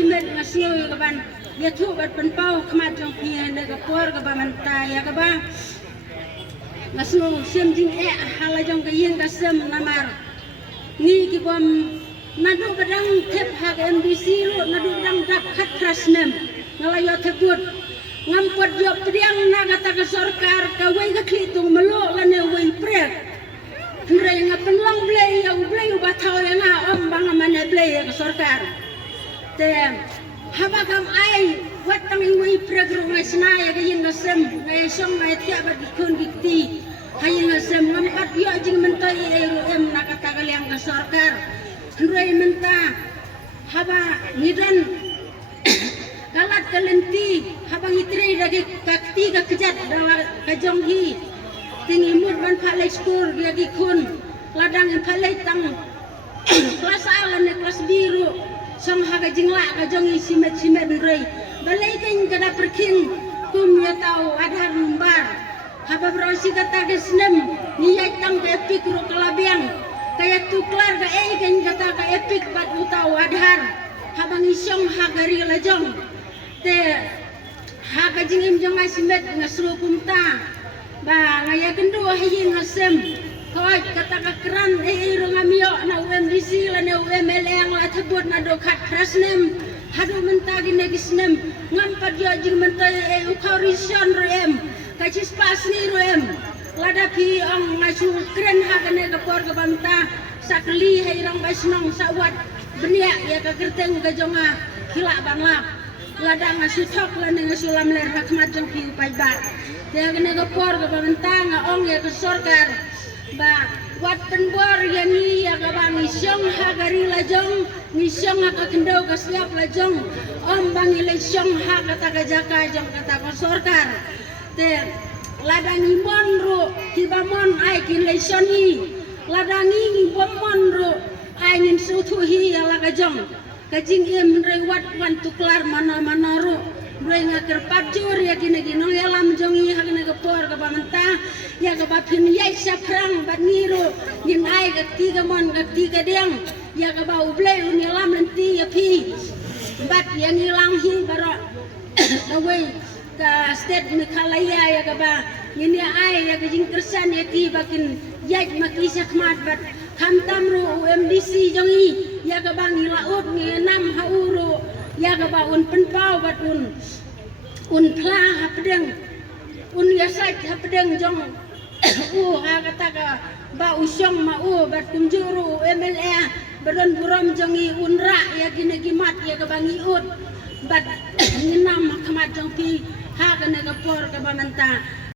simet ngasloy kaban ya tu bat penpau kemat jong pia ne kapor kaban manta ya kaba ngaslo sim jing hala jong kayen kasem namar ni kibom nadu badang tep hak MBC lo nadu badang dap khat krasnem ngalayo tebut ngampot yo priang nagata ka sarkar ka wei ka klitung malo lane wei prek Hore ngapen long blay ya blay batau ya nga om bang mane blay ka sarkar te haba kam ai watang wei prek ro ngai sna ya ka yin ngasem ngai song ngai tia ba dikun dikti hayin ngasem ngampat yo jing mentai ero em nakata ka liang ka sarkar Hore menta haba ngidan kalat kalenti habang itre lagi kakti ka kejat dalam kajong hi tingi mud ban phalai skor lagi kun ladang phalai tang kelas A ne kelas biru song haga jingla kajong hi simet rei balai kain kada perking kum ya tau adhar numbar haba brosi kata gesnem niyai tang ka epik ro kalabiang kaya tuklar ka kain kata ka epik bat utau adhar habang isong hagari lajong te haga jingim jonga simet ngasro kumta ba ngaya kendo hayi ngasem kawai kata ka keran ro ngamio na UMDC la ne UMLA yang la tebut na do khat krasnem hadu menta gine gisnem ngampat yo jing menta ukarison rem kachis pasni rem lada pi ong ngasu kren haga ne kapor ka banta sakli hairang basnong sawat benia ya ka kerteng ka jonga hila banglap ladang ngasu tok lane ngasulam ler hakmat jong pi pai ba dia kena kapor ka bantang ong ya ke sarkar ba wat penbor ya ni ya ka bang isyong hagari lajong ngisyong ka kendo ka siap lajong om bang isyong ha kata ka jaka jong kata ka sarkar te ladang imbon ro kibamon ai kin lesyoni ladang imbon ro ai ngin sutuhi ala ka jong kajing em rewat wan tuklar mana ro Bray ngakir pajur ya gini no ya lam jongi hakna kapor ka pamanta ya ka bapin yai saprang bat ngiru nin ai ka tiga mon ka tiga diang ya ka bau blay uni lam nanti ya pi bat yang hilang hi baro away ka state Meghalaya ya ka ba ini ai ya ka jing kersan ya ki bakin yai maki sakmat bat khamtam ro UMDC jongi ya ka bang ilaut ngi nam hauru ya ka ba un penpau bat un pla hapdeng un yasai hapdeng jong ha kata ka ba usong ma bat kumjuru MLA beron buram jongi unra ya gine gimat ya ka bangi ut bat ninam kamat jong pi ha kana ka por ka ba manta